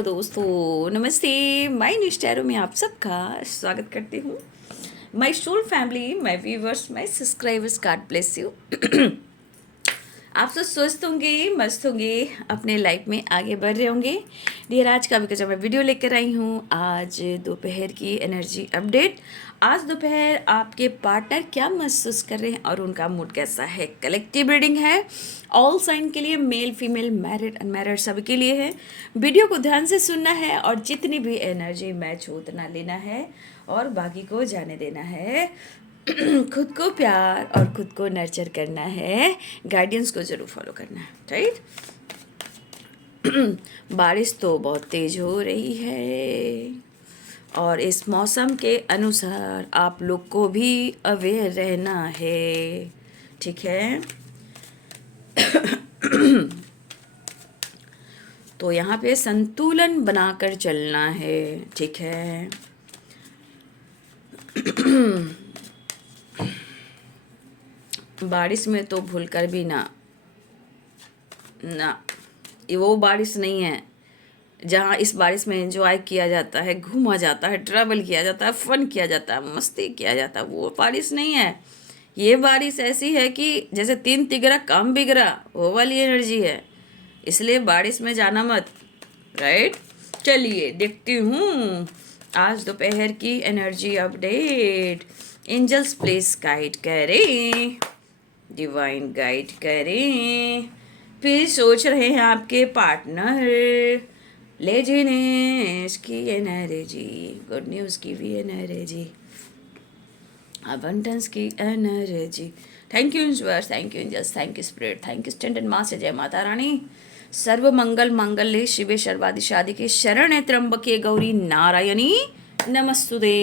Hello दोस्तों, नमस्ते। My new स्टैरो में आप सबका स्वागत करती हूँ। My soul family, my viewers, my subscribers, God bless you. आप सब स्वस्थ होंगे, मस्त होंगे, अपने लाइफ में आगे बढ़ रहे होंगे। डियर, आज का भी मैं वीडियो लेकर आई हूँ। आज दोपहर की एनर्जी अपडेट। आज दोपहर आपके पार्टनर क्या महसूस कर रहे हैं और उनका मूड कैसा है। कलेक्टिव रीडिंग है, ऑल साइन के लिए, मेल फीमेल, मैरिड अनमैरिड सभी के लिए है। वीडियो को ध्यान से सुनना है और जितनी भी एनर्जी मैच हो उतना लेना है और बाकी को जाने देना है। खुद को प्यार और खुद को नर्चर करना है। गाइडेंस को ज़रूर फॉलो करना है, राइट। बारिश तो बहुत तेज हो रही है और इस मौसम के अनुसार आप लोग को भी अवेयर रहना है, ठीक है। तो यहाँ पे संतुलन बनाकर चलना है, ठीक है। बारिश में तो भूलकर भी ना ये वो बारिश नहीं है जहाँ इस बारिश में एंजॉय किया जाता है, घूमा जाता है, ट्रैवल किया जाता है, फन किया जाता है, मस्ती किया जाता है। वो बारिश नहीं है। ये बारिश ऐसी है कि जैसे 3 तिगरा कम बिगड़ा, वो वाली एनर्जी है। इसलिए बारिश में जाना मत, राइट। चलिए देखती हूँ आज दोपहर की energy update. Angels please guide करें, डिवाइन गाइड करें। फिर सोच रहे हैं आपके पार्टनर लेजीनेस की एनर्जी, गुड न्यूज़ की भी एनर्जी, अबंडेंस की energy. Thank you universe, thank you angels, thank you spirit, thank you standard माँ से। जय माता रानी। सर्व मंगल मंगल्ये शिवे सर्वादि साधिके शरण्ये त्र्यंबके गौरी नारायणी नमस्तुते,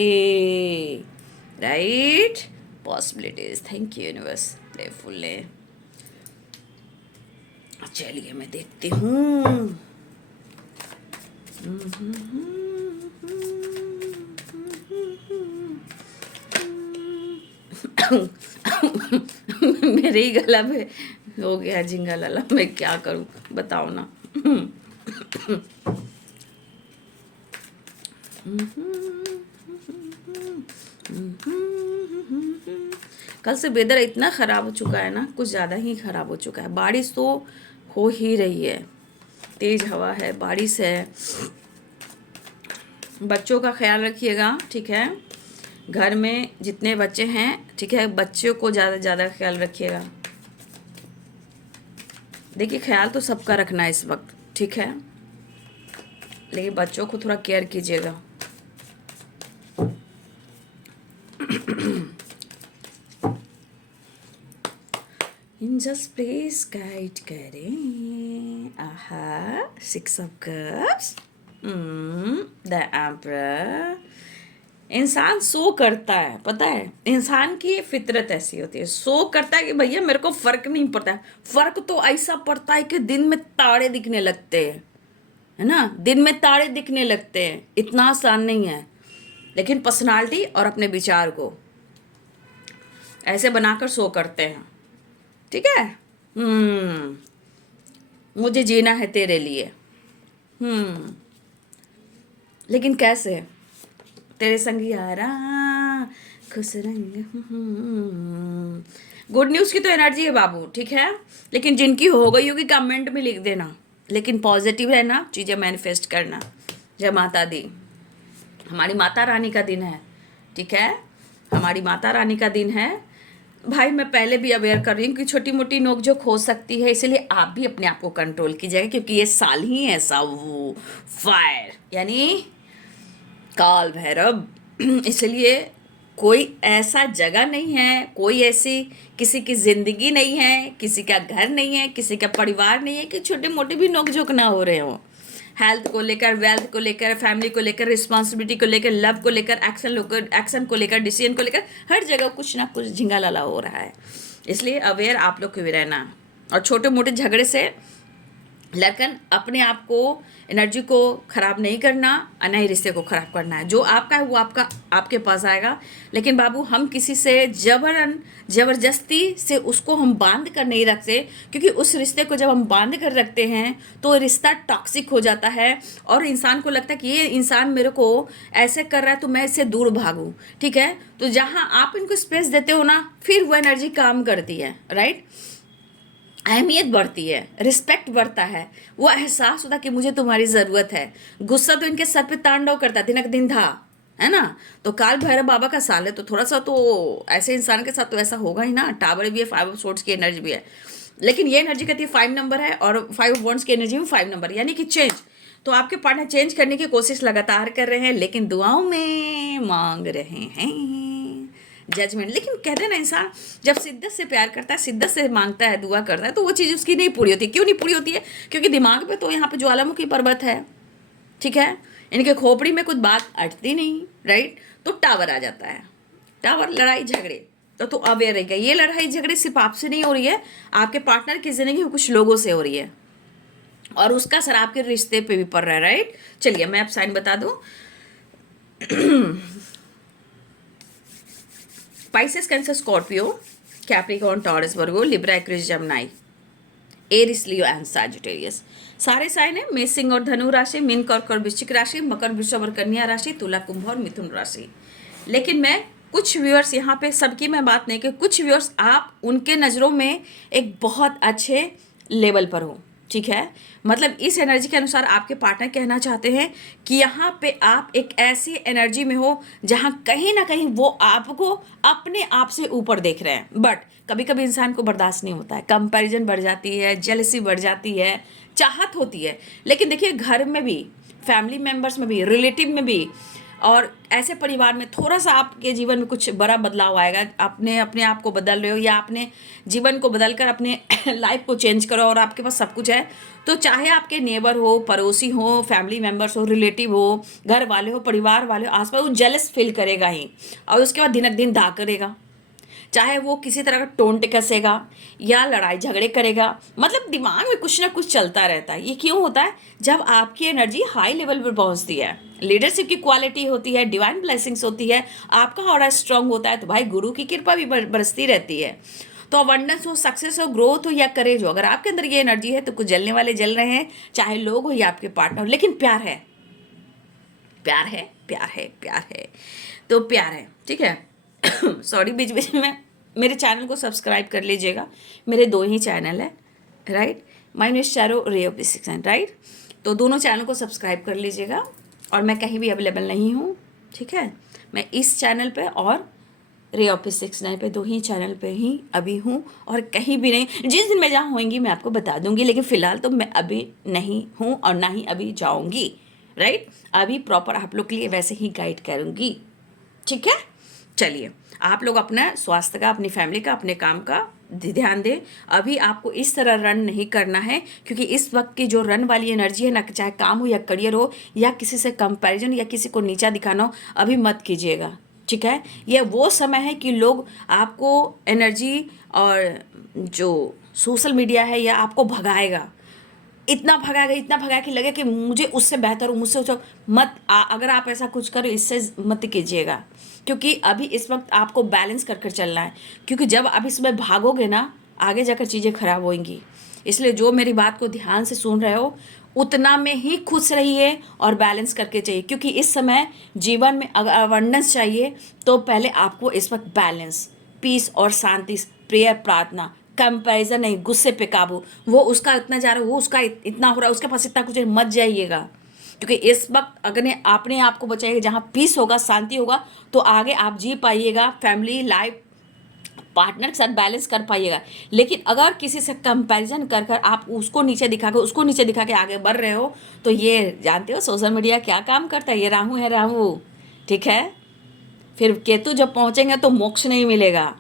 right. Possibilities, thank you universe, playful है। चलिए मैं देखती हूँ। मेरे ही गला में हो गया झिंगा लाला, मैं क्या करूँ बताओ ना। कल से वेदर इतना ख़राब हो चुका है ना, कुछ ज़्यादा ही ख़राब हो चुका है। बारिश तो हो ही रही है, तेज़ हवा है, बारिश है। बच्चों का ख्याल रखिएगा, ठीक है। घर में जितने बच्चे हैं, ठीक है, बच्चों को ज़्यादा ख्याल रखिएगा। देखिए, ख्याल तो सबका रखना है इस वक्त, ठीक है, लेकिन बच्चों को थोड़ा केयर कीजिएगा। एंजल्स प्लीज गाइड करें। आहा, 6 ऑफ कप्स, द एम्परर। इंसान सो करता है, पता है, इंसान की फितरत ऐसी होती है, सो करता है कि भैया मेरे को फर्क नहीं पड़ता है। फर्क तो ऐसा पड़ता है कि दिन में तारे दिखने लगते हैं, है ना, दिन में तारे दिखने लगते हैं। इतना आसान नहीं है, लेकिन पर्सनालिटी और अपने विचार को ऐसे बनाकर सो करते हैं, ठीक है। मुझे जीना है तेरे लिए, लेकिन कैसे? तेरे संग यारा खुश रंग। गुड न्यूज़ की तो एनर्जी है बाबू, ठीक है, लेकिन जिनकी हो गई होगी कमेंट में लिख देना। लेकिन पॉजिटिव रहना, चीज़ें मैनिफेस्ट करना। जय माता दी। हमारी माता रानी का दिन है, ठीक है, हमारी माता रानी का दिन है भाई। मैं पहले भी अवेयर कर रही हूँ कि छोटी मोटी नोकझोंक हो सकती है, इसलिए आप भी अपने आप को कंट्रोल कीजिएगा, क्योंकि ये साल ही ऐसा वो फायर यानी काल भैरव। इसलिए कोई ऐसा जगह नहीं है, कोई ऐसी किसी की ज़िंदगी नहीं है, किसी का घर नहीं है, किसी का परिवार नहीं है कि छोटे मोटे भी नोकझोंक ना हो रहे हों। हेल्थ को लेकर, वेल्थ को लेकर, फैमिली को लेकर, रिस्पॉन्सिबिलिटी को लेकर, लव को लेकर, एक्शन को लेकर, डिसीजन को लेकर, हर जगह कुछ ना कुछ झिंगा लाला हो रहा है। इसलिए अवेयर आप लोग को भी रहना, और छोटे मोटे झगड़े से लेकिन अपने आप को, एनर्जी को खराब नहीं करना और ना ही रिश्ते को खराब करना है। जो आपका है वो आपका आपके पास आएगा। लेकिन बाबू हम किसी से जबरदस्ती से उसको हम बांध कर नहीं रखते, क्योंकि उस रिश्ते को जब हम बांध कर रखते हैं तो रिश्ता टॉक्सिक हो जाता है और इंसान को लगता है कि ये इंसान मेरे को ऐसे कर रहा है तो मैं इससे दूर भागूं। ठीक है, तो जहाँ आप इनको स्पेस देते हो ना, फिर वो एनर्जी काम करती है, राइट। अहमियत बढ़ती है, रिस्पेक्ट बढ़ता है, वो एहसास होता कि मुझे तुम्हारी ज़रूरत है। गुस्सा तो इनके सर पे तांडव करता दिनक दिन था, है ना। तो काल भैरव बाबा का साल है, तो थोड़ा सा तो ऐसे इंसान के साथ तो ऐसा होगा ही ना। टावर भी है, 5 ऑफ सोर्ड्स की एनर्जी भी है, लेकिन ये एनर्जी कहती है 5 नंबर है और 5 ऑफ वॉन्ड्स की एनर्जी में 5 नंबर, यानी कि चेंज। तो आपके पार्टनर चेंज करने की कोशिश लगातार कर रहे हैं, लेकिन दुआओं में मांग रहे हैं जजमेंट। लेकिन कहते हैं ना, इंसान जब शिद्दत से प्यार करता है, शिद्दत से मांगता है, दुआ करता है, तो वो चीज़ उसकी नहीं पूरी होती। क्यों नहीं पूरी होती है? क्योंकि दिमाग पे तो यहाँ पे ज्वालामुखी पर्वत है, ठीक है। इनके खोपड़ी में कुछ बात अटती नहीं, राइट। तो टावर आ जाता है, टावर लड़ाई झगड़े। तो अवेयर रहेगा, ये लड़ाई झगड़े सिर्फ आपसे नहीं हो रही है, आपके पार्टनर की जिंदगी में कुछ लोगों से हो रही है और उसका असर आपके रिश्ते पे भी पड़ रहा है, राइट। चलिए मैं अब साइन बता दूं। Pisces, Cancer, Scorpio, Capricorn, Taurus, Virgo, Libra, Aquarius, Gemini, Aries, Leo and Sagittarius. सारे साइन है। मेष, सिंह और धनु राशि, मीन, कर्क और वृश्चिक राशि, मकर, वृषभ और कन्या राशि, तुला, कुंभ और मिथुन राशि। लेकिन मैं कुछ व्यूअर्स यहाँ पे, सबकी मैं बात नहीं कि कुछ व्यूअर्स आप उनके नज़रों में एक बहुत अच्छे लेवल पर हो, ठीक है। मतलब इस एनर्जी के अनुसार आपके पार्टनर कहना चाहते हैं कि यहाँ पे आप एक ऐसी एनर्जी में हो जहाँ कहीं ना कहीं वो आपको अपने आप से ऊपर देख रहे हैं। बट कभी कभी इंसान को बर्दाश्त नहीं होता है, कंपैरिजन बढ़ जाती है, जेलसी बढ़ जाती है, चाहत होती है। लेकिन देखिए, घर में भी, फैमिली मेम्बर्स में भी, रिलेटिव में भी और ऐसे परिवार में थोड़ा सा आपके जीवन में कुछ बड़ा बदलाव आएगा। आपने अपने आप को बदल रहे हो या अपने जीवन को बदल कर अपने लाइफ को चेंज करो और आपके पास सब कुछ है, तो चाहे आपके नेबर हो, पड़ोसी हो, फैमिली मेम्बर्स हो, रिलेटिव हो, घर वाले हो, परिवार वाले हो, आसपास, वो जेलस फील करेगा ही और उसके बाद दिनक दिन धा करेगा। चाहे वो किसी तरह का टोंट कसेगा या लड़ाई झगड़े करेगा, मतलब दिमाग में कुछ ना कुछ चलता रहता है। ये क्यों होता है? जब आपकी एनर्जी हाई लेवल पर पहुंचती है, लीडरशिप की क्वालिटी होती है, डिवाइन ब्लेसिंग्स होती है, आपका ऑरा स्ट्रांग होता है, तो भाई गुरु की कृपा भी बरसती रहती है। तो अबंडेंस हो, सक्सेस हो, ग्रोथ हो या करेज हो, अगर आपके अंदर ये एनर्जी है तो कुछ जलने वाले जल रहे हैं, चाहे लोग हो या आपके पार्टनर हो। लेकिन प्यार है, प्यार है, प्यार है, प्यार है, तो प्यार है, ठीक है। सॉरी, बीच बीच में मेरे चैनल को सब्सक्राइब कर लीजिएगा। मेरे 2 ही चैनल है, right. My name is Cheiro, ray of डिसिक्शन, right. तो दोनों चैनल को सब्सक्राइब कर लीजिएगा। और मैं कहीं भी अवेलेबल नहीं हूँ, ठीक है। मैं इस चैनल पे और रे ऑफ 6ix9ine पे 2 ही चैनल पे ही अभी हूँ और कहीं भी नहीं। जिस दिन मैं जहाँ होंगी मैं आपको बता दूंगी, लेकिन फ़िलहाल तो मैं अभी नहीं हूँ और ना ही अभी जाऊँगी, राइट। अभी प्रॉपर आप लोग के लिए वैसे ही गाइड करूँगी, ठीक है। चलिए, आप लोग अपना स्वास्थ्य का, अपनी फैमिली का, अपने काम का ध्यान दें। अभी आपको इस तरह रन नहीं करना है, क्योंकि इस वक्त की जो रन वाली एनर्जी है ना, चाहे काम हो या करियर हो या किसी से कंपैरिजन या किसी को नीचा दिखाना हो, अभी मत कीजिएगा, ठीक है। यह वो समय है कि लोग आपको एनर्जी और जो सोशल मीडिया है या आपको भगाएगा, इतना भगाएगा, इतना भगाएगा कि लगे कि मुझे उससे बेहतर हो, मुझसे मत अगर आप ऐसा कुछ करो, इससे मत कीजिएगा, क्योंकि अभी इस वक्त आपको बैलेंस कर कर चलना है। क्योंकि जब आप इसमें भागोगे ना, आगे जाकर चीज़ें खराब होंगी। इसलिए जो मेरी बात को ध्यान से सुन रहे हो, उतना में ही खुश रहिए और बैलेंस करके चाहिए। क्योंकि इस समय जीवन में अगर अबंडेंस चाहिए तो पहले आपको इस वक्त बैलेंस, पीस और शांति, प्रेयर, प्रार्थना, कंपैरिजन नहीं, गुस्से पे काबू। वो उसका इतना जा रहा है, वो उसका इतना हो रहा है, उसके पास इतना कुछ है, मत जाइएगा। क्योंकि इस वक्त अगर आपने आपको बचाइएगा, जहाँ पीस होगा, शांति होगा, तो आगे आप जी पाइएगा, फैमिली लाइफ पार्टनर के साथ बैलेंस कर पाइएगा। लेकिन अगर किसी से कंपैरिजन कर कर आप उसको नीचे दिखा के, उसको नीचे दिखा के आगे बढ़ रहे हो, तो ये जानते हो सोशल मीडिया क्या काम करता है। ये राहु है, राहु, ठीक है। फिर केतु जब पहुँचेंगे तो मोक्ष नहीं मिलेगा।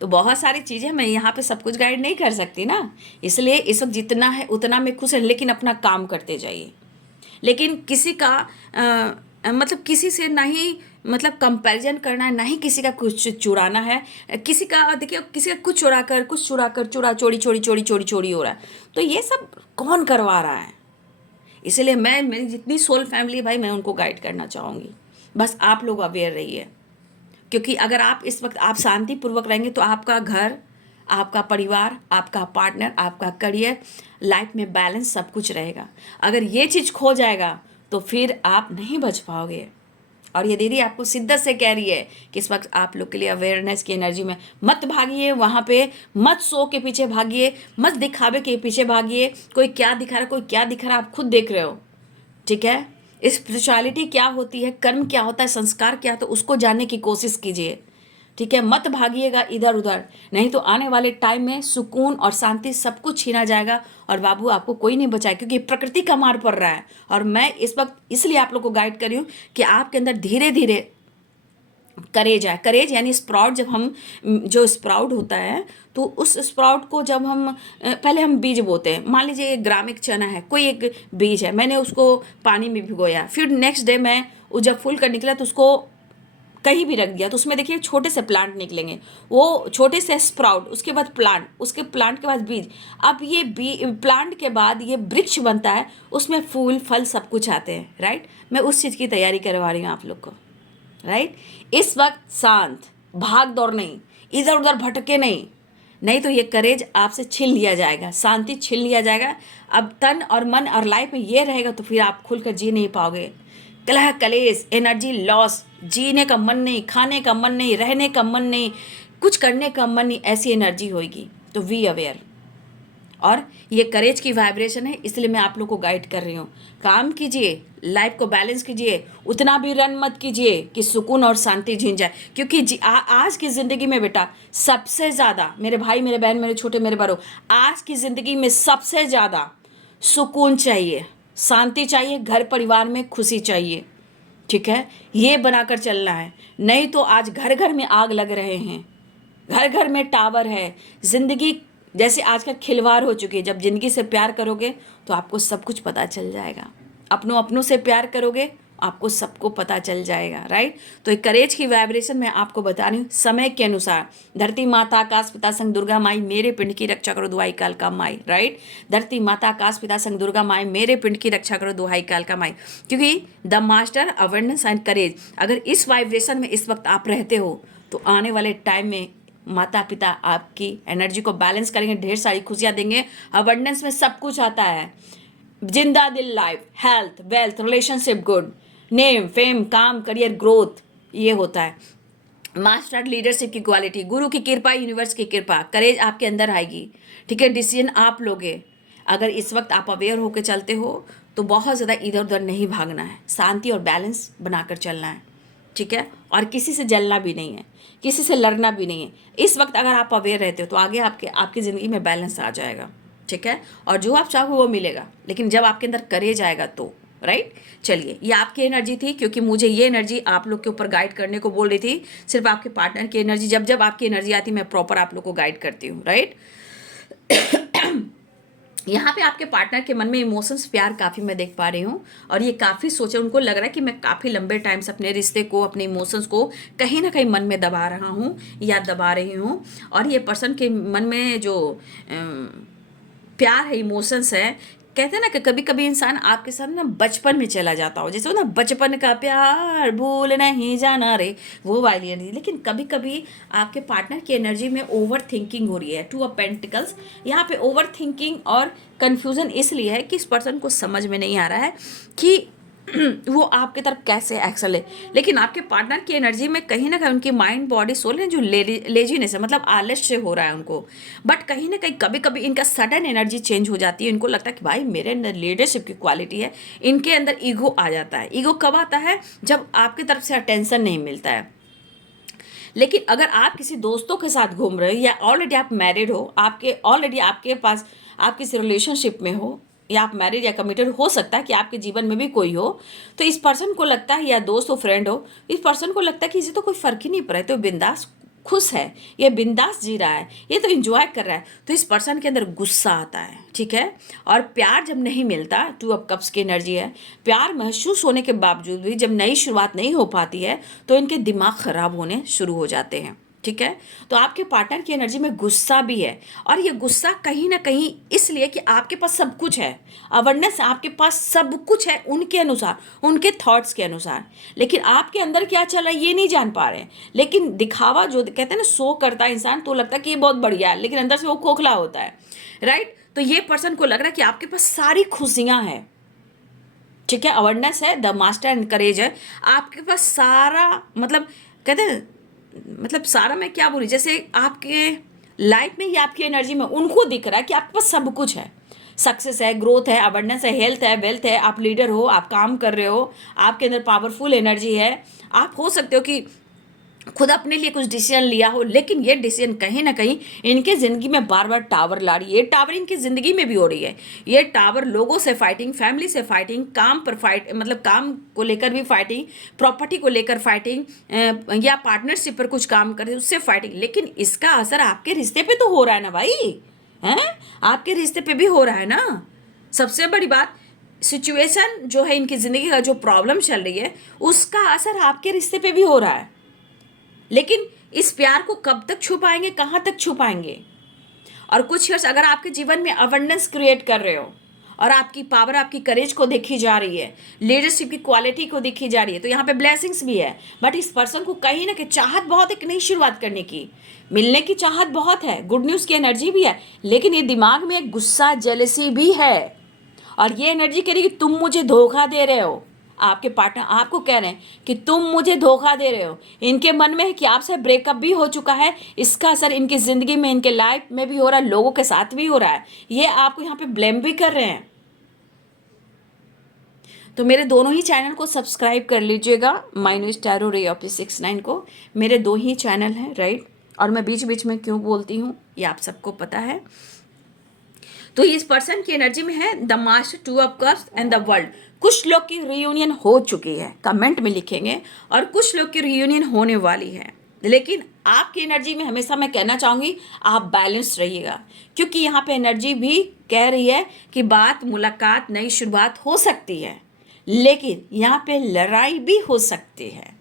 तो बहुत सारी चीज़ें मैं यहाँ पे सब कुछ गाइड नहीं कर सकती ना, इसलिए इस वक्त जितना है उतना में खुश है, लेकिन अपना काम करते जाइए। लेकिन किसी का मतलब किसी से ना ही मतलब कंपैरिजन करना है, ना ही किसी का कुछ चुराना है। किसी का देखिए, किसी का कुछ चुरा कर चोरी हो रहा है। तो ये सब कौन करवा रहा है? इसलिए मैं, मेरी जितनी सोल फैमिली भाई, मैं उनको गाइड करना चाहूँगी। बस आप लोग अवेयर रहिए, क्योंकि अगर आप इस वक्त आप शांतिपूर्वक रहेंगे तो आपका घर, आपका परिवार, आपका पार्टनर, आपका करियर, लाइफ में बैलेंस सब कुछ रहेगा। अगर ये चीज़ खो जाएगा तो फिर आप नहीं बच पाओगे। और ये दीदी आपको शिद्दत से कह रही है कि इस वक्त आप लोग के लिए अवेयरनेस की एनर्जी में मत भागिए, वहाँ पे मत शो के पीछे भागिए, मत दिखावे के पीछे भागिए। कोई क्या दिखा रहा है, कोई क्या दिखा रहा है, आप खुद देख रहे हो, ठीक है? स्पिरिचुअलिटी क्या होती है, कर्म क्या होता है, संस्कार क्या होता है, उसको जानने की कोशिश कीजिए, ठीक है? मत भागिएगा इधर उधर, नहीं तो आने वाले टाइम में सुकून और शांति सब कुछ छीना जाएगा और बाबू आपको कोई नहीं बचाए, क्योंकि प्रकृति का मार पड़ रहा है। और मैं इस वक्त इसलिए आप लोग को गाइड कर रही हूँ कि आपके अंदर धीरे धीरे करेज है। करेज यानी स्प्राउट, जब हम जो स्प्राउट होता है तो उस स्प्राउट को जब हम पहले हम बीज बोते हैं, मान लीजिए एक ग्राम एक चना है, कोई एक बीज है, मैंने उसको पानी में भिगोया, फिर नेक्स्ट डे मैं वो जब फूल कर निकला तो उसको कहीं भी रख दिया, तो उसमें देखिए छोटे से प्लांट निकलेंगे, वो छोटे से स्प्राउट, उसके बाद प्लांट, उसके प्लांट के बाद बीज, अब ये प्लांट के बाद ये वृक्ष बनता है, उसमें फूल फल सब कुछ आते हैं, राइट? मैं उस चीज़ की तैयारी करवा रही हूँ आप लोग को, राइट? इस वक्त शांत, भाग दौड़ नहीं, इधर उधर भटके नहीं, नहीं तो ये करेज आपसे छीन लिया जाएगा, शांति छीन लिया जाएगा। अब तन और मन और लाइफ में ये रहेगा तो फिर आप खुलकर जी नहीं पाओगे। कलह कलेश, एनर्जी लॉस, जीने का मन नहीं, खाने का मन नहीं, रहने का मन नहीं, कुछ करने का मन नहीं, ऐसी एनर्जी होगी। तो वी अवेयर, और ये करेज की वाइब्रेशन है, इसलिए मैं आप लोग को गाइड कर रही हूँ। काम कीजिए, लाइफ को बैलेंस कीजिए, उतना भी रन मत कीजिए कि सुकून और शांति झीन जाए, क्योंकि आज की ज़िंदगी में बेटा सबसे ज़्यादा, मेरे भाई, मेरे बहन, मेरे छोटे, मेरे बड़ों, आज की ज़िंदगी में सबसे ज़्यादा सुकून चाहिए, शांति चाहिए, घर परिवार में खुशी चाहिए, ठीक है? ये बनाकर चलना है। नहीं तो आज घर घर में आग लग रहे हैं, घर घर में टावर है, ज़िंदगी जैसे आजकल खिलवाड़ हो चुकी है। जब ज़िंदगी से प्यार करोगे तो आपको सब कुछ पता चल जाएगा, अपनों से प्यार करोगे आपको सबको पता चल जाएगा, राइट? तो एक करेज की वाइब्रेशन मैं आपको बता रही हूँ। समय के अनुसार धरती माता आकाश पिता संग दुर्गा माई मेरे पिंड की रक्षा करो दुआई काल का माई, राइट? धरती माता आकाश पिता संग दुर्गा माई मेरे पिंड की रक्षा करो दुआई काल का माई, क्योंकि the master awareness and courage, अगर इस वाइब्रेशन में इस वक्त आप रहते हो तो आने वाले टाइम में माता पिता आपकी एनर्जी को बैलेंस करेंगे, ढेर सारी खुशियाँ देंगे। अबंडेंस में सब कुछ आता है, जिंदा दिल life, health, wealth, relationship, good name, fame, काम, करियर, ग्रोथ, ये होता है। मास्टर लीडरशिप की क्वालिटी, गुरु की कृपा, यूनिवर्स की कृपा, करेज आपके अंदर आएगी, ठीक है? डिसीजन आप लोगे। अगर इस वक्त आप अवेयर होकर चलते हो तो बहुत ज़्यादा इधर उधर नहीं भागना है, शांति और बैलेंस बनाकर चलना है, ठीक है? और किसी से जलना भी नहीं है, किसी से लड़ना भी नहीं है। इस वक्त अगर आप अवेयर रहते हो तो आगे आपकी ज़िंदगी में बैलेंस आ जाएगा, ठीक है? और जो आप चाहो वो मिलेगा, लेकिन जब आपके अंदर करेज आएगा तो, राइट? चलिए, ये आपकी एनर्जी थी, क्योंकि मुझे ये एनर्जी आप लोग के ऊपर गाइड करने को बोल रही थी। सिर्फ आपके पार्टनर की एनर्जी, जब जब आपकी एनर्जी आती है मैं प्रॉपर आप लोग को गाइड करती हूँ, राइट? यहाँ पे आपके पार्टनर के मन में इमोशंस, प्यार काफ़ी मैं देख पा रही हूँ, और ये काफ़ी सोचे, उनको लग रहा है कि मैं काफ़ी लंबे टाइम से अपने रिश्ते को, अपने इमोशंस को कहीं ना कहीं मन में दबा रहा हूँ या दबा रही हूँ। और ये पर्सन के मन में जो प्यार है, इमोशंस है, कहते हैं ना कि कभी कभी इंसान आपके साथ ना बचपन में चला जाता हो, जैसे वो ना बचपन का प्यार भूल नहीं जाना रे, वो वाली एनर्जी। लेकिन कभी कभी आपके पार्टनर की एनर्जी में ओवर थिंकिंग हो रही है, 2 ऑफ पेंटिकल्स। यहाँ पे ओवर थिंकिंग और कन्फ्यूज़न इसलिए है कि इस पर्सन को समझ में नहीं आ रहा है कि वो आपके तरफ कैसे एक्शन ले। लेकिन आपके पार्टनर की एनर्जी में कहीं ना कहीं उनकी माइंड, बॉडी, सोल है जो लेजीनेस है, मतलब आलस्य हो रहा है उनको। बट कहीं ना कहीं कभी कभी इनका सडन एनर्जी चेंज हो जाती है, इनको लगता है कि भाई मेरे अंदर लीडरशिप की क्वालिटी है। इनके अंदर ईगो आ जाता है। ईगो कब आता है? जब आपकी तरफ से अटेंशन नहीं मिलता है। लेकिन अगर आप किसी दोस्तों के साथ घूम रहे हो, या ऑलरेडी आप मैरिड हो, आपके पास आप किसी रिलेशनशिप में हो, या आप मैरिड या कमिटेड, हो सकता है कि आपके जीवन में भी कोई हो, तो इस पर्सन को लगता है, या दोस्त हो, फ्रेंड हो, इस पर्सन को लगता है कि इसे तो कोई फ़र्क ही नहीं पड़ा है, तो बिंदास खुश है, ये बिंदास जी रहा है, ये तो एंजॉय कर रहा है, तो इस पर्सन के अंदर गुस्सा आता है, ठीक है। और प्यार जब नहीं मिलता, 2 ऑफ कप्स की एनर्जी है, प्यार महसूस होने के बावजूद भी जब नई शुरुआत नहीं हो पाती है तो इनके दिमाग खराब होने शुरू हो जाते हैं, ठीक है। तो आपके पार्टनर की एनर्जी में गुस्सा भी है, और ये गुस्सा कहीं ना कहीं इसलिए कि आपके पास सब कुछ है, अवेयरनेस, आपके पास सब कुछ है उनके अनुसार, उनके थॉट्स के अनुसार, लेकिन आपके अंदर क्या चल रहा है ये नहीं जान पा रहे हैं। लेकिन दिखावा जो कहते हैं ना, शो करता है इंसान, तो लगता है कि ये बहुत बढ़िया है, लेकिन अंदर से वो खोखला होता है, राइट। तो ये पर्सन को लग रहा है कि आपके पास सारी खुशियां हैं, ठीक है, अवेयरनेस है, द मास्टर एंड करेज है, आपके पास सारा, मतलब कहते हैं, मतलब सारा, मैं क्या बोलूँ, जैसे आपके लाइफ में या आपकी एनर्जी में उनको दिख रहा है कि आपके पास सब कुछ है, सक्सेस है, ग्रोथ है, अवेयरनेस है, हेल्थ है, वेल्थ है, आप लीडर हो, आप काम कर रहे हो, आपके अंदर पावरफुल एनर्जी है, आप हो सकते हो कि खुद अपने लिए कुछ डिसीजन लिया हो, लेकिन ये डिसीजन कहीं ना कहीं इनके ज़िंदगी में बार बार टावर ला रही है। ये टावर इनकी ज़िंदगी में भी हो रही है, ये टावर लोगों से फाइटिंग, फैमिली से फाइटिंग, काम पर फाइट, मतलब काम को लेकर भी फाइटिंग, प्रॉपर्टी को लेकर फाइटिंग, या पार्टनरशिप पर कुछ काम करे उससे फाइटिंग। लेकिन इसका असर आपके रिश्ते पे तो हो रहा है ना भाई, हैं, आपके रिश्ते पे भी हो रहा है ना। सबसे बड़ी बात, सिचुएशन जो है, इनकी ज़िंदगी का जो प्रॉब्लम चल रही है उसका असर आपके रिश्ते पे भी हो रहा है। लेकिन इस प्यार को कब तक छुपाएंगे, कहाँ तक छुपाएंगे। और कुछ यर्स अगर आपके जीवन में अवेयरनेस क्रिएट कर रहे हो और आपकी पावर, आपकी करेज को देखी जा रही है, लीडरशिप की क्वालिटी को देखी जा रही है, तो यहाँ पे ब्लेसिंग्स भी है। बट इस पर्सन को कहीं ना कहीं चाहत बहुत, एक नई शुरुआत करने की, मिलने की चाहत बहुत है, गुड न्यूज़ की एनर्जी भी है, लेकिन ये दिमाग में एक गुस्सा, जेलसी भी है, और ये एनर्जी कह रही है कि तुम मुझे धोखा दे रहे हो। आपके पार्टनर आपको कह रहे हैं कि तुम मुझे धोखा दे रहे हो। इनके मन में है कि आपसे ब्रेकअप भी हो चुका है, इसका असर इनकी ज़िंदगी में, इनके लाइफ में भी हो रहा है, लोगों के साथ भी हो रहा है, ये आपको यहाँ पे ब्लेम भी कर रहे हैं। तो मेरे दोनों ही चैनल को सब्सक्राइब कर लीजिएगा, माइनस टैरो रे ऑफ 69 को। मेरे 2 ही चैनल हैं, राइट। और मैं बीच बीच में क्यों बोलती हूँ ये आप सबको पता है। तो इस पर्सन की एनर्जी में है the master, 2 of cups and the world. कुछ लोग की रियूनियन हो चुकी है, कमेंट में लिखेंगे, और कुछ लोग की रियूनियन होने वाली है। लेकिन आपकी एनर्जी में हमेशा मैं कहना चाहूँगी आप बैलेंस रहिएगा, क्योंकि यहाँ पे एनर्जी भी कह रही है कि बात, मुलाकात, नई शुरुआत हो सकती है, लेकिन यहाँ पे लड़ाई भी हो सकती है।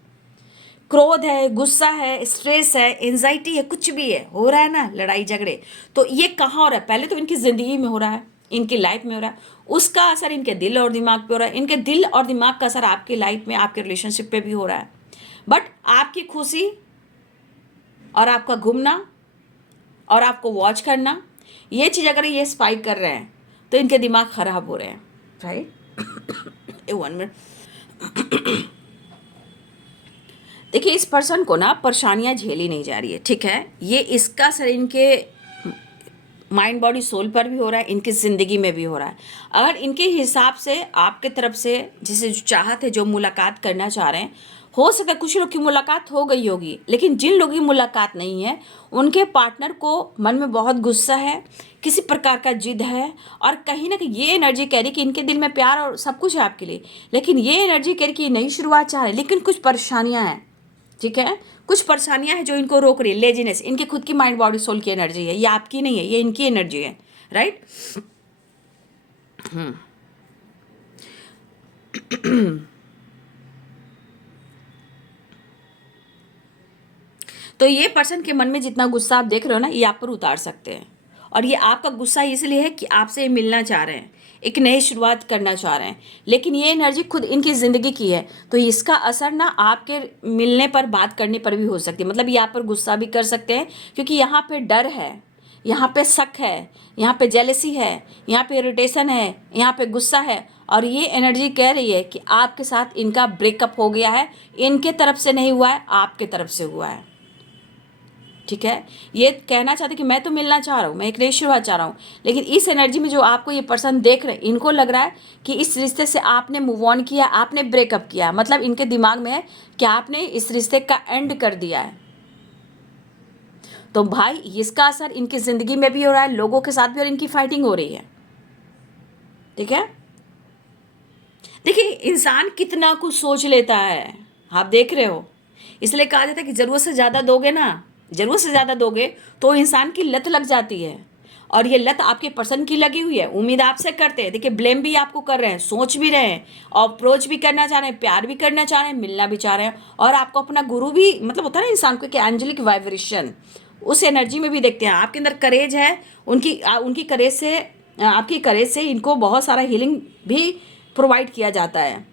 क्रोध है, गुस्सा है, स्ट्रेस है, एंजाइटी है, कुछ भी है, हो रहा है ना लड़ाई झगड़े। तो ये कहाँ हो रहा है, पहले तो इनकी ज़िंदगी में हो रहा है, इनकी लाइफ में हो रहा है, उसका असर इनके दिल और दिमाग पे हो रहा है, इनके दिल और दिमाग का असर आपकी लाइफ में, आपके रिलेशनशिप पे भी हो रहा है। बट आपकी खुशी और आपका घूमना और आपको वॉच करना, ये चीज़ अगर ये स्पाइक कर रहे हैं तो इनके दिमाग खराब हो रहे हैं, राइट। 1 मिनट। देखिए, इस पर्सन को ना परेशानियां झेली नहीं जा रही है, ठीक है। ये इसका असर इनके माइंड, बॉडी, सोल पर भी हो रहा है, इनकी ज़िंदगी में भी हो रहा है। अगर इनके हिसाब से आपके तरफ से जिसे जो चाहत है, जो मुलाकात करना चाह रहे हैं, हो सकता है कुछ लोग की मुलाकात हो गई होगी, लेकिन जिन लोगों की मुलाकात नहीं है उनके पार्टनर को मन में बहुत गुस्सा है, किसी प्रकार का जिद है, और कहीं ना कहीं ये एनर्जी कह रही कि इनके दिल में प्यार और सब कुछ है आपके लिए, लेकिन ये एनर्जी कह रही कि नई शुरुआत चाह रहे हैं, लेकिन कुछ परेशानियां हैं, ठीक है। कुछ परेशानियां हैं जो इनको रोक रही है, लेजीनेस, इनकी खुद की माइंड, बॉडी, सोल की एनर्जी है, ये आपकी नहीं है, ये इनकी एनर्जी है, राइट। तो ये पर्सन के मन में जितना गुस्सा आप देख रहे हो ना, ये आप पर उतार सकते हैं, और ये आपका गुस्सा इसलिए है कि आपसे मिलना चाह रहे हैं, एक नई शुरुआत करना चाह रहे हैं, लेकिन ये एनर्जी खुद इनकी ज़िंदगी की है, तो इसका असर ना आपके मिलने पर, बात करने पर भी हो सकती है। मतलब ये आप पर गुस्सा भी कर सकते हैं, क्योंकि यहाँ पे डर है, यहाँ पे शक है, यहाँ पे जेलसी है, यहाँ पे इरिटेशन है, यहाँ पे गुस्सा है, और ये एनर्जी कह रही है कि आपके साथ इनका ब्रेकअप हो गया है, इनके तरफ से नहीं हुआ है, आपके तरफ से हुआ है, ठीक है। ये कहना चाहते कि मैं तो मिलना चाह रहा हूँ, मैं एक नई शुरुआत चाह रहा हूँ, लेकिन इस एनर्जी में जो आपको ये पर्सन देख रहे हैं, इनको लग रहा है कि इस रिश्ते से आपने मूव ऑन किया, आपने ब्रेकअप किया, मतलब इनके दिमाग में है कि आपने इस रिश्ते का एंड कर दिया है। तो भाई इसका असर इनकी ज़िंदगी में भी हो रहा है, लोगों के साथ भी, और इनकी फाइटिंग हो रही है, ठीक है। देखिए, इंसान कितना कुछ सोच लेता है, आप देख रहे हो, इसलिए कहा जाता है कि ज़रूरत से ज़्यादा दोगे ना ज़रूरत से ज़्यादा दोगे तो इंसान की लत लग जाती है, और ये लत आपके पर्सन की लगी हुई है, उम्मीद आपसे करते हैं। देखिए ब्लेम भी आपको कर रहे हैं, सोच भी रहे हैं, अप्रोच भी करना चाह रहे हैं, प्यार भी करना चाह रहे हैं, मिलना भी चाह रहे हैं, और आपको अपना गुरु भी, मतलब होता है ना इंसान को कि एंजेलिक वाइब्रेशन, उस एनर्जी में भी देखते हैं। आपके अंदर करेज है, उनकी करेज से, आपकी करेज से इनको बहुत सारा हीलिंग भी प्रोवाइड किया जाता है।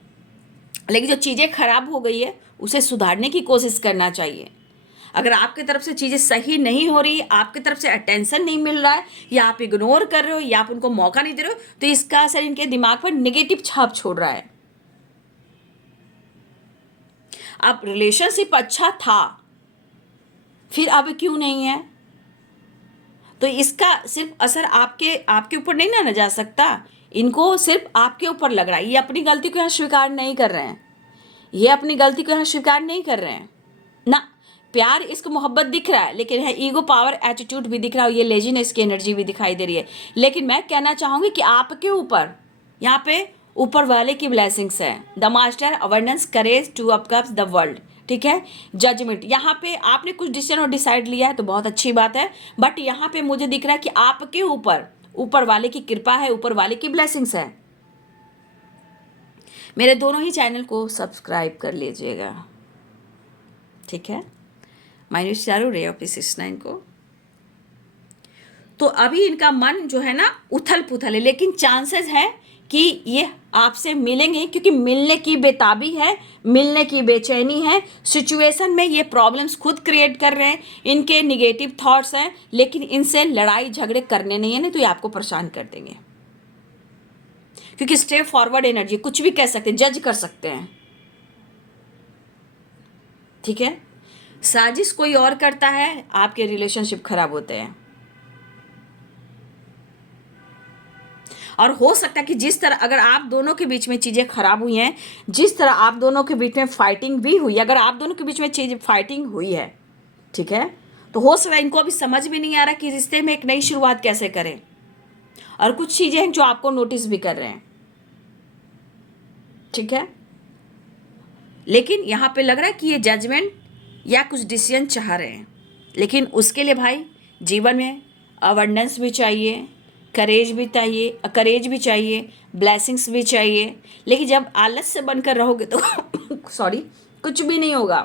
लेकिन जो चीज़ें खराब हो गई है उसे सुधारने की कोशिश करना चाहिए। अगर आपकी तरफ से चीज़ें सही नहीं हो रही, आपकी तरफ से अटेंशन नहीं मिल रहा है, या आप इग्नोर कर रहे हो, या आप उनको मौका नहीं दे रहे हो, तो इसका असर इनके दिमाग पर नेगेटिव छाप छोड़ रहा है। अब रिलेशनशिप अच्छा था, फिर अब क्यों नहीं है, तो इसका सिर्फ असर आपके ऊपर नहीं ना जा सकता, इनको सिर्फ आपके ऊपर लग रहा है। ये अपनी गलती को यहाँ स्वीकार नहीं कर रहे हैं, ये अपनी गलती को यहाँ स्वीकार नहीं कर रहे हैं ना। प्यार, इसको मोहब्बत दिख रहा है, लेकिन है ईगो, पावर, एटीट्यूड भी दिख रहा है, ये लेजीनेस की एनर्जी भी दिखाई दे रही है। लेकिन मैं कहना चाहूँगी कि आपके ऊपर यहाँ पे ऊपर वाले की ब्लेसिंग्स है। The master, awareness, courage, two of cups, the world, ठीक है, जजमेंट। यहाँ पे आपने कुछ डिसीजन और डिसाइड लिया है तो बहुत अच्छी बात है, बट यहाँ पे मुझे दिख रहा है कि आपके ऊपर ऊपर वाले की कृपा है, ऊपर वाले की ब्लेसिंग्स है। मेरे दोनों ही चैनल को सब्सक्राइब कर लीजिएगा, ठीक है। माइनस चारो रे ऑफ 69 को। तो अभी इनका मन जो है ना उथल पुथल है, लेकिन चांसेस है कि ये आपसे मिलेंगे, क्योंकि मिलने की बेताबी है, मिलने की बेचैनी है। सिचुएशन में ये प्रॉब्लम्स खुद क्रिएट कर रहे हैं, इनके निगेटिव थॉट्स हैं, लेकिन इनसे लड़ाई झगड़े करने नहीं है, नहीं तो ये आपको परेशान कर देंगे। क्योंकि स्टे फॉरवर्ड एनर्जी, कुछ भी कह सकते हैं, जज कर सकते हैं, ठीक है। साजिश कोई और करता है, आपके रिलेशनशिप खराब होते हैं। और हो सकता है कि जिस तरह अगर आप दोनों के बीच में चीज़ें खराब हुई हैं, जिस तरह आप दोनों के बीच में फाइटिंग भी हुई, अगर आप दोनों के बीच में चीज़ फाइटिंग हुई है, ठीक है, तो हो सकता है इनको अभी समझ भी नहीं आ रहा कि रिश्ते में एक नई शुरुआत कैसे करें। और कुछ चीज़ें हैं जो आपको नोटिस भी कर रहे हैं, ठीक है। लेकिन यहाँ पे लग रहा है कि ये जजमेंट या कुछ डिसीजन चाह रहे हैं, लेकिन उसके लिए भाई जीवन में अवेयरनेस भी चाहिए, करेज भी चाहिए, ब्लेसिंग्स भी चाहिए। लेकिन जब आलस से बनकर रहोगे तो सॉरी, कुछ भी नहीं होगा।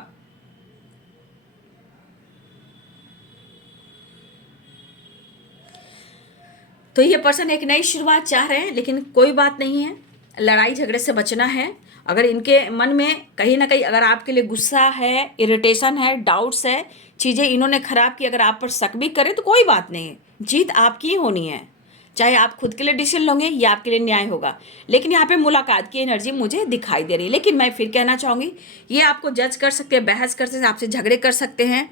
तो ये पर्सन एक नई शुरुआत चाह रहे हैं, लेकिन कोई बात नहीं है, लड़ाई झगड़े से बचना है। अगर इनके मन में कहीं ना कहीं अगर आपके लिए गुस्सा है, इरिटेशन है, डाउट्स है, चीज़ें इन्होंने खराब की, अगर आप पर शक भी करें तो कोई बात नहीं, जीत आपकी ही होनी है। चाहे आप खुद के लिए डिसीजन लोगे या आपके लिए न्याय होगा। लेकिन यहाँ पे मुलाकात की एनर्जी मुझे दिखाई दे रही है। लेकिन मैं फिर कहना चाहूँगी, ये आपको जज कर सकते हैं, बहस कर सकते हैं, आपसे झगड़े कर सकते हैं,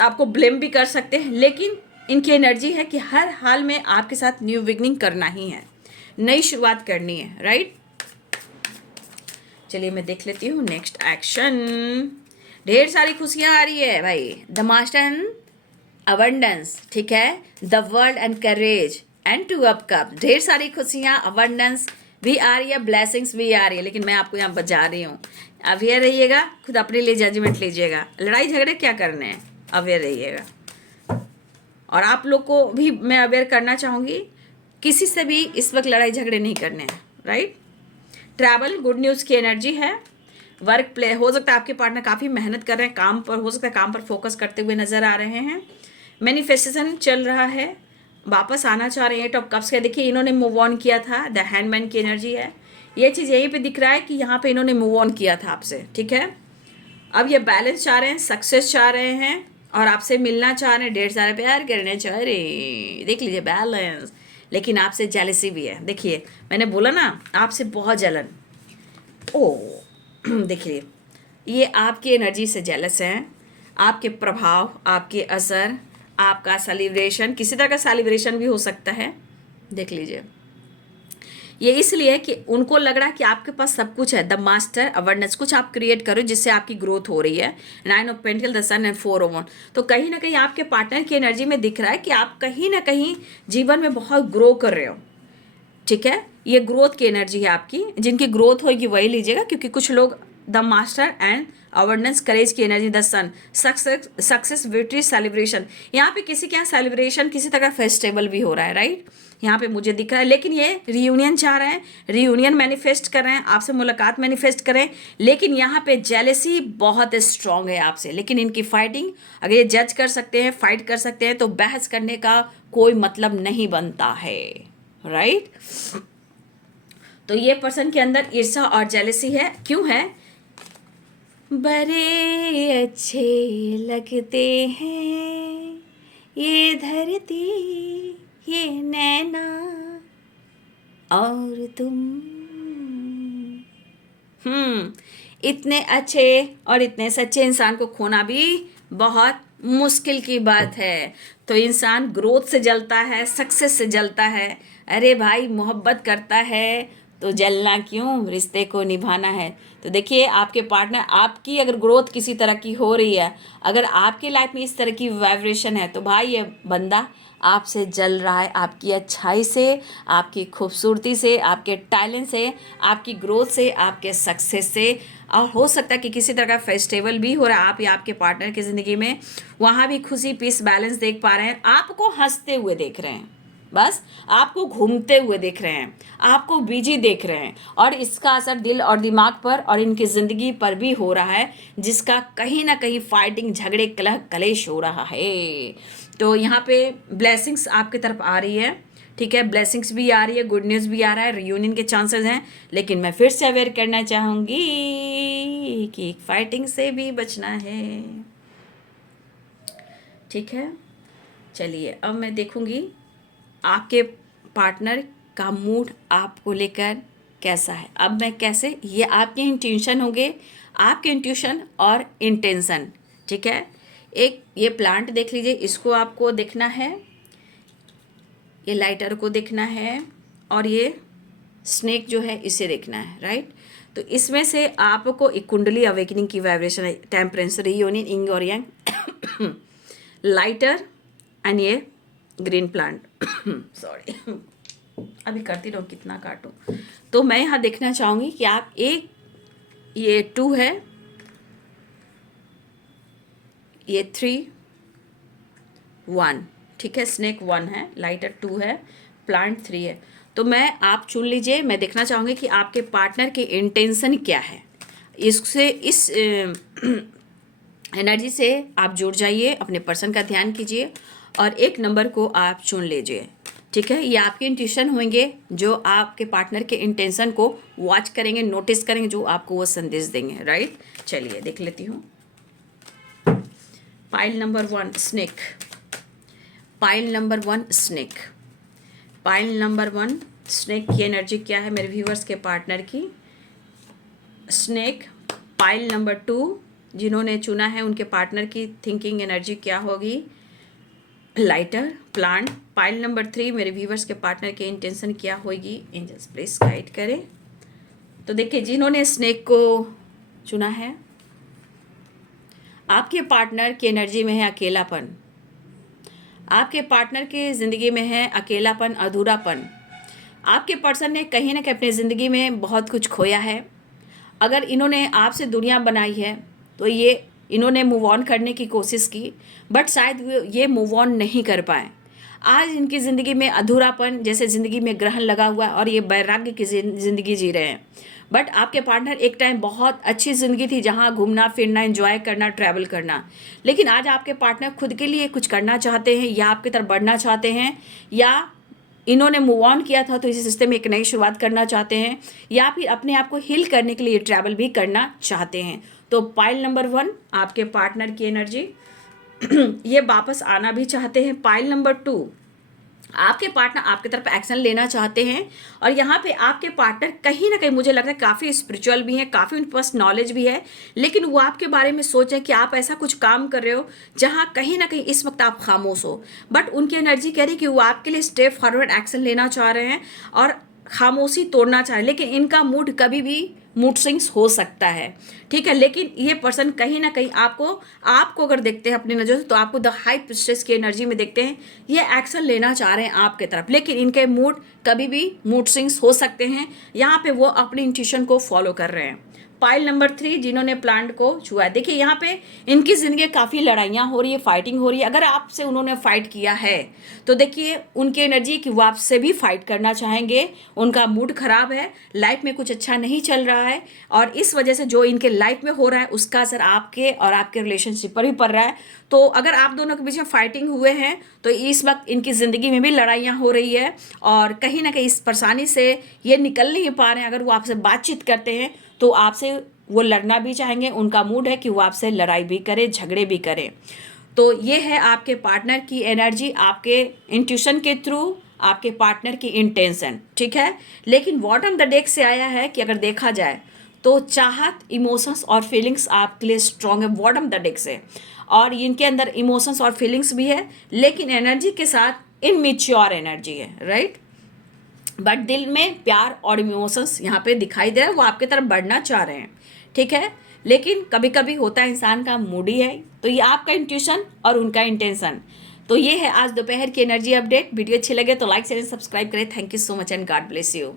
आपको ब्लेम भी कर सकते हैं, लेकिन इनकी एनर्जी है कि हर हाल में आपके साथ न्यू बिगनिंग करना ही है, नई शुरुआत करनी है, राइट। चलिए मैं देख लेती हूँ नेक्स्ट एक्शन। ढेर सारी खुशियाँ आ रही है भाई, द मास्टर एंड अबंडेंस, ठीक है, the world and courage and two of cup. ढेर सारी खुशियाँ, अबंडेंस भी आ रही है, ब्लेसिंग्स भी आ रही है, लेकिन मैं आपको यहाँ बजा रही हूँ। अवेयर रहिएगा, खुद अपने लिए जजमेंट लीजिएगा, लड़ाई झगड़े क्या करने हैं, अवेयर रहिएगा। और आप लोग को भी मैं अवेयर करना चाहूँगी, किसी से भी इस वक्त लड़ाई झगड़े नहीं करने हैं, राइट। ट्रैवल, गुड न्यूज़ की एनर्जी है। वर्क प्ले, हो सकता है आपके पार्टनर काफ़ी मेहनत कर रहे हैं काम पर, हो सकता है काम पर फोकस करते हुए नज़र आ रहे हैं। मैनिफेस्टेशन चल रहा है, वापस आना चाह रहे हैं। टॉप कप्स का देखिए, इन्होंने मूव ऑन किया था, द हैंडमैन की एनर्जी है। ये चीज़ यहीं पे दिख रहा है कि यहाँ पे इन्होंने मूव ऑन किया था आपसे, ठीक है। अब ये बैलेंस चाह रहे हैं, सक्सेस चाह रहे हैं, और आपसे मिलना चाह रहे हैं, ढेर सारे प्यार करने चाह रहे, देख लीजिए बैलेंस। लेकिन आपसे जेलसी भी है, देखिए मैंने बोला ना आपसे बहुत जलन। ओ देखिए, ये आपकी एनर्जी से जेलस हैं, आपके प्रभाव, आपके असर, आपका सेलिब्रेशन, किसी तरह का सेलिब्रेशन भी हो सकता है, देख लीजिए। ये इसलिए कि उनको लग रहा है कि आपके पास सब कुछ है, द मास्टर अवेयरनेस, कुछ आप क्रिएट करो जिससे आपकी ग्रोथ हो रही है। 9 of pentacle, the sun and 4 of वन। तो कहीं ना कहीं आपके पार्टनर की एनर्जी में दिख रहा है कि आप कहीं ना कहीं जीवन में बहुत ग्रो कर रहे हो, ठीक है। ये ग्रोथ की एनर्जी है आपकी, जिनकी ग्रोथ होगी वही लीजिएगा, क्योंकि कुछ लोग the master and awareness, courage की energy, the sun, success, victory, celebration. यहाँ पे किसी के यहाँ सेलिब्रेशन, किसी तरह का फेस्टिवल भी हो रहा है, राइट? यहाँ पे मुझे दिख रहा है, लेकिन ये रियूनियन चाह रहे हैं, रियूनियन मैनिफेस्ट कर रहे हैं, आपसे मुलाकात मैनिफेस्ट कर रहे हैं, लेकिन यहाँ पे जेलेसी बहुत स्ट्रांग है आपसे। लेकिन इनकी फाइटिंग, अगर ये जज कर सकते हैं, फाइट कर सकते हैं, तो बहस करने का कोई मतलब नहीं बनता है, राइट? तो ये पर्सन के अंदर ईर्ष्या और जेलेसी है। क्यों है? बड़े अच्छे लगते हैं ये धरती, ये नैना और तुम। इतने अच्छे और इतने सच्चे इंसान को खोना भी बहुत मुश्किल की बात है। तो इंसान ग्रोथ से जलता है, सक्सेस से जलता है। अरे भाई, मोहब्बत करता है तो जलना क्यों, रिश्ते को निभाना है। तो देखिए, आपके पार्टनर, आपकी अगर ग्रोथ किसी तरह की हो रही है, अगर आपके लाइफ में इस तरह की वाइब्रेशन है, तो भाई ये बंदा आपसे जल रहा है, आपकी अच्छाई से, आपकी खूबसूरती से, आपके टैलेंट से, आपकी ग्रोथ से, आपके सक्सेस से। और हो सकता है कि किसी तरह का फेस्टिवल भी हो रहा है आप या आपके पार्टनर की ज़िंदगी में, वहाँ भी खुशी, पीस, बैलेंस देख पा रहे हैं, आपको हंसते हुए देख रहे हैं, बस आपको घूमते हुए देख रहे हैं, आपको बिजी देख रहे हैं। और इसका असर दिल और दिमाग पर और इनकी ज़िंदगी पर भी हो रहा है, जिसका कहीं ना कहीं फाइटिंग, झगड़े, कलह, कलेश हो रहा है। तो यहाँ पे ब्लेसिंग्स आपकी तरफ आ रही है, ठीक है, ब्लेसिंग्स भी आ रही है, गुड न्यूज़ भी आ रहा है, रियूनियन के चांसेस हैं। लेकिन मैं फिर से अवेयर करना चाहूँगी कि फाइटिंग से भी बचना है, ठीक है। चलिए, अब मैं देखूँगी आपके पार्टनर का मूड आपको लेकर कैसा है। अब मैं कैसे, ये आपके इंट्यूशन होंगे, आपके इंट्यूशन और इंटेंशन, ठीक है। एक ये प्लांट देख लीजिए, इसको आपको देखना है, ये लाइटर को देखना है, और ये स्नेक जो है इसे देखना है, राइट। तो इसमें से आपको एक कुंडली अवेकनिंग की वाइब्रेशन है, टेम्परेंस, रियूनियन, इंग और यांग, लाइटर एंड ये ग्रीन प्लांट। सॉरी, अभी करती रहूँ, कितना काटूँ। तो मैं यहाँ देखना चाहूँगी कि आप एक, ये 2 है, ये 3, 1, ठीक है, स्नेक 1 है, लाइटर 2 है, प्लांट 3 है। तो मैं, आप चुन लीजिए, मैं देखना चाहूँगी कि आपके पार्टनर की इंटेंशन क्या है। इससे, इस एनर्जी से आप जुड़ जाइए, अपने पर्सन का ध्यान कीजिए और एक नंबर को आप चुन लीजिए, ठीक है। ये आपके इंट्यूशन होंगे जो आपके पार्टनर के इंटेंशन को वॉच करेंगे, नोटिस करेंगे, जो आपको वो संदेश देंगे, राइट। चलिए देख लेती हूँ। Pile number 1 snake, pile number 1 snake, pile number 1 snake की एनर्जी क्या है मेरे व्यूवर्स के पार्टनर की। स्नेक, पाइल नंबर 2 जिन्होंने चुना है उनके पार्टनर की थिंकिंग एनर्जी क्या होगी। लाइटर, प्लांट, पाइल नंबर 3 मेरे व्यूवर्स के पार्टनर की इंटेंशन क्या होगी। एंजल्स प्लीज गाइड करें। तो देखिए, जिन्होंने स्नेक को चुना है, आपके पार्टनर की एनर्जी में है अकेलापन, आपके पार्टनर की ज़िंदगी में है अकेलापन, अधूरापन। आपके पर्सन ने कहीं ना कहीं अपनी ज़िंदगी में बहुत कुछ खोया है। अगर इन्होंने आपसे दुनिया बनाई है तो ये इन्होंने मूव ऑन करने की कोशिश की, बट शायद ये मूव ऑन नहीं कर पाए। आज इनकी ज़िंदगी में अधूरापन, जैसे ज़िंदगी में ग्रहण लगा हुआ है और ये वैराग्य की ज़िंदगी जी रहे हैं। बट आपके पार्टनर एक टाइम बहुत अच्छी ज़िंदगी थी, जहाँ घूमना फिरना, एंजॉय करना, ट्रैवल करना। लेकिन आज आपके पार्टनर खुद के लिए कुछ करना चाहते हैं, या आपकी तरफ बढ़ना चाहते हैं, या इन्होंने मूव ऑन किया था तो इस रिश्ते में एक नई शुरुआत करना चाहते हैं, या फिर अपने आप को हील करने के लिए ट्रैवल भी करना चाहते हैं। तो पाइल नंबर 1 आपके पार्टनर की एनर्जी, ये वापस आना भी चाहते हैं। पाइल नंबर 2 आपके पार्टनर आपकी तरफ एक्शन लेना चाहते हैं, और यहाँ पे आपके पार्टनर कहीं ना कहीं मुझे लगता है काफ़ी स्पिरिचुअल भी हैं, काफ़ी उनके पास नॉलेज भी है, लेकिन वो आपके बारे में सोचें कि आप ऐसा कुछ काम कर रहे हो जहाँ कहीं ना कहीं इस वक्त आप खामोश हो। बट उनकी एनर्जी कह रही कि वो आपके लिए स्टेप फॉरवर्ड एक्शन लेना चाह रहे हैं और खामोशी तोड़ना चाह रहे हैं, लेकिन इनका मूड कभी भी मूड स्विंग्स हो सकता है, ठीक है। लेकिन ये पर्सन कहीं ना कहीं आपको अगर देखते हैं अपनी नज़र से, तो आपको द हाई प्रिस्टेस की एनर्जी में देखते हैं। ये एक्शन लेना चाह रहे हैं आपके तरफ, लेकिन इनके मूड कभी भी मूड स्विंग्स हो सकते हैं। यहाँ पे वो अपनी इंट्यूशन को फॉलो कर रहे हैं। पाइल नंबर 3 जिन्होंने प्लांट को छुआ है, देखिए यहाँ पे इनकी ज़िंदगी काफ़ी लड़ाइयाँ हो रही है, फाइटिंग हो रही है। अगर आपसे उन्होंने फाइट किया है तो देखिए उनकी एनर्जी कि वो आपसे भी फाइट करना चाहेंगे, उनका मूड ख़राब है, लाइफ में कुछ अच्छा नहीं चल रहा है, और इस वजह से जो इनके लाइफ में हो रहा है उसका असर आपके और आपके रिलेशनशिप पर भी पड़ रहा है। तो अगर आप दोनों के बीच में फाइटिंग हुए हैं तो इस वक्त इनकी ज़िंदगी में भी लड़ाइयाँ हो रही है, और कहीं ना कहीं इस परेशानी से ये निकल नहीं पा रहे हैं। अगर वो आपसे बातचीत करते हैं तो आपसे वो लड़ना भी चाहेंगे, उनका मूड है कि वो आपसे लड़ाई भी करे, झगड़े भी करें। तो ये है आपके पार्टनर की एनर्जी, आपके इंट्यूशन के थ्रू आपके पार्टनर की इंटेंशन, ठीक है। लेकिन बॉटम द डेक से आया है कि अगर देखा जाए तो चाहत, इमोशंस और फीलिंग्स आपके लिए स्ट्रॉन्ग है बॉटम द डेक से, और इनके अंदर इमोशंस और फीलिंग्स भी है, लेकिन एनर्जी के साथ इनमेच्योर एनर्जी है, राइट। बट दिल में प्यार और इमोशंस यहाँ पे दिखाई दे रहा है, वो आपके तरफ बढ़ना चाह रहे हैं, ठीक है। लेकिन कभी कभी होता है इंसान का मूड ही है, तो ये आपका इंट्यूशन और उनका इंटेंशन। तो ये है आज दोपहर की एनर्जी अपडेट। वीडियो अच्छी लगे तो लाइक शेयर सब्सक्राइब करें। Thank you so much and God bless you.